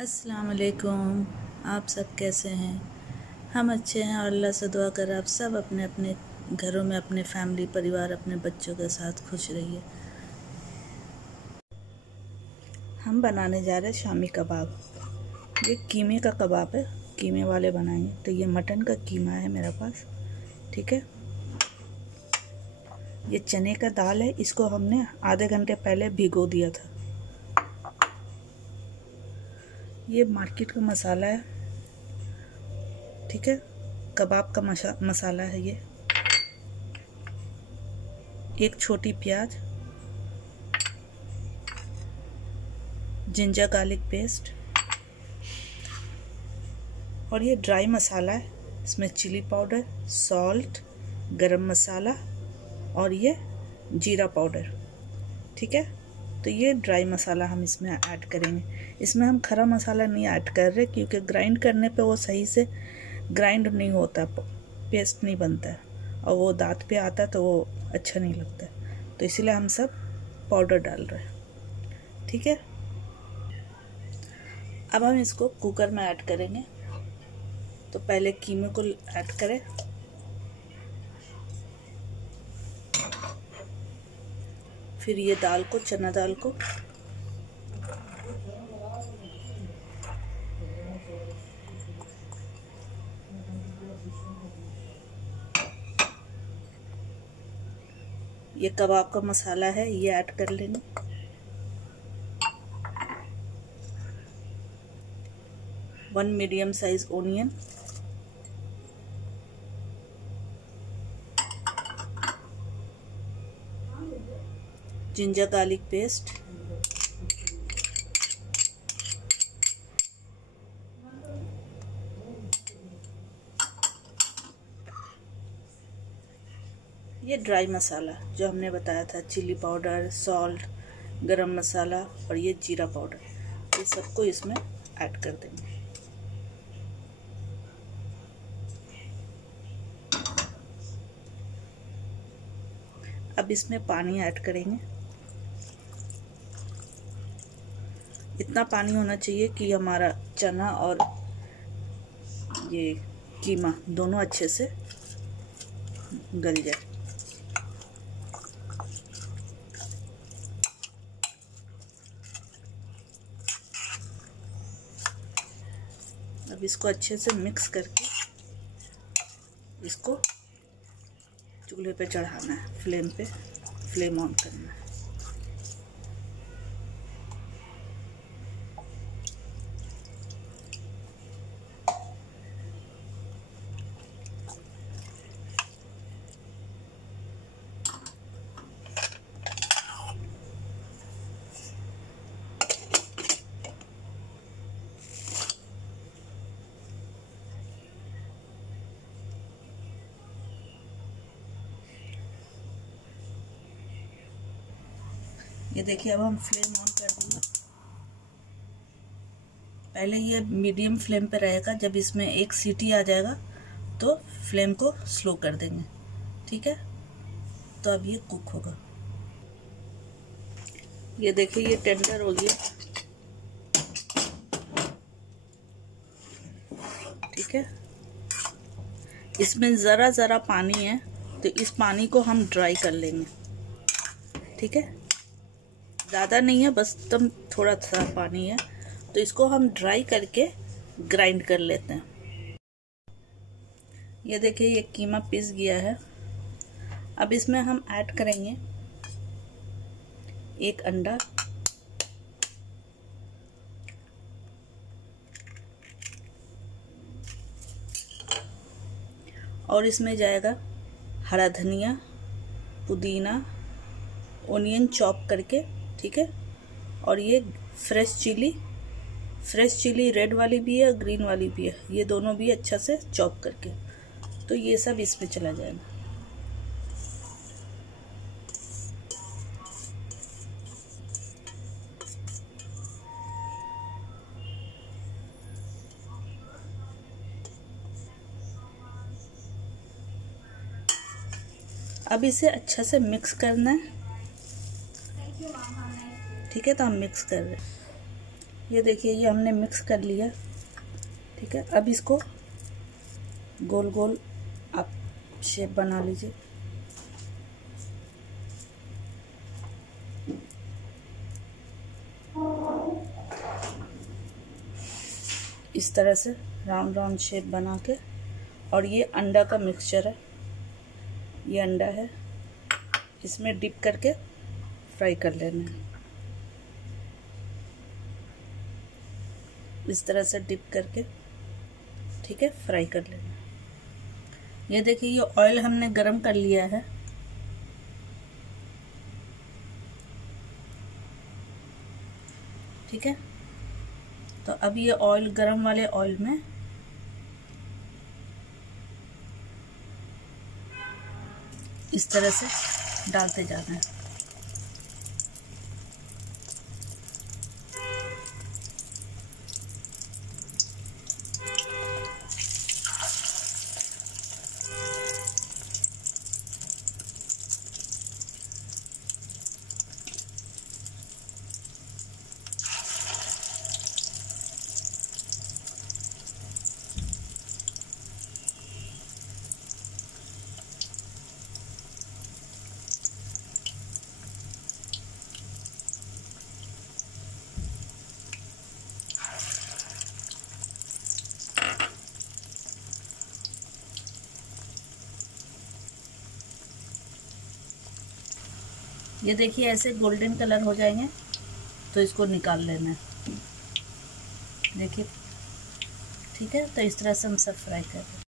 अस्सलाम वालेकुम। आप सब कैसे हैं? हम अच्छे हैं और अल्लाह से दुआ कर आप सब अपने अपने घरों में अपने फैमिली परिवार अपने बच्चों के साथ खुश रहिए। हम बनाने जा रहे हैं शामी कबाब। ये कीमे का कबाब है, कीमे वाले बनाएंगे। तो ये मटन का कीमा है मेरे पास, ठीक है। ये चने का दाल है, इसको हमने आधे घंटे पहले भिगो दिया था। ये मार्केट का मसाला है, ठीक है। कबाब का मसाला है ये। एक छोटी प्याज, जिंजर गार्लिक पेस्ट, और ये ड्राई मसाला है। इसमें चिली पाउडर, सॉल्ट, गरम मसाला और ये जीरा पाउडर, ठीक है। तो ये ड्राई मसाला हम इसमें ऐड करेंगे। इसमें हम खरा मसाला नहीं ऐड कर रहे क्योंकि ग्राइंड करने पे वो सही से ग्राइंड नहीं होता, पेस्ट नहीं बनता है और वो दांत पे आता है तो वो अच्छा नहीं लगता है। तो इसलिए हम सब पाउडर डाल रहे हैं, ठीक है। अब हम इसको कुकर में ऐड करेंगे। तो पहले कीमे को ऐड करें, फिर ये दाल को, चना दाल को, ये कबाब का मसाला है ये ऐड कर लेंगे। One medium size onion, ginger garlic paste, ये ड्राई मसाला जो हमने बताया था, चिली पाउडर, सॉल्ट, गरम मसाला और ये जीरा पाउडर, ये सबको इसमें ऐड कर देंगे। अब इसमें पानी ऐड करेंगे। इतना पानी होना चाहिए कि हमारा चना और ये कीमा दोनों अच्छे से गल जाए। अब इसको अच्छे से मिक्स करके इसको चूल्हे पे चढ़ाना है, फ्लेम ऑन करना है। ये देखिए, अब हम फ्लेम ऑन कर देंगे। पहले ये मीडियम फ्लेम पे रहेगा, जब इसमें एक सीटी आ जाएगा तो फ्लेम को स्लो कर देंगे, ठीक है। तो अब ये कुक होगा। ये देखिए, ये टेंडर हो गया, ठीक है। इसमें ज़रा पानी है तो इस पानी को हम ड्राई कर लेंगे, ठीक है। ज़्यादा नहीं है, बस एकदम थोड़ा सा पानी है, तो इसको हम ड्राई करके ग्राइंड कर लेते हैं। ये देखिए, ये कीमा पिस गया है। अब इसमें हम ऐड करेंगे एक अंडा, और इसमें जाएगा हरा धनिया, पुदीना, ओनियन चॉप करके, ठीक है। और ये फ्रेश चिली रेड वाली भी है, ग्रीन वाली भी है, ये दोनों भी अच्छा से चॉप करके, तो ये सब इसमें चला जाएगा। अब इसे अच्छा से मिक्स करना है, ठीक है। तो हम मिक्स कर रहे हैं। ये देखिए ये हमने मिक्स कर लिया। ठीक है, अब इसको गोल गोल आप शेप बना लीजिए। इस तरह से राउंड राउंड शेप बना के, और ये अंडा का मिक्सचर है, ये अंडा है, इसमें डिप करके फ्राई कर लेना है। इस तरह से डिप करके, ठीक है, फ्राई कर लेना। ये देखिए ये ऑयल हमने गरम कर लिया है। ठीक है, तो अब ये ऑयल, गरम वाले ऑयल में इस तरह से डालते जाना है। ये देखिए ऐसे गोल्डन कलर हो जाएंगे तो इसको निकाल लेना है। देखिए, ठीक है, तो इस तरह से हम सब फ्राई कर लें।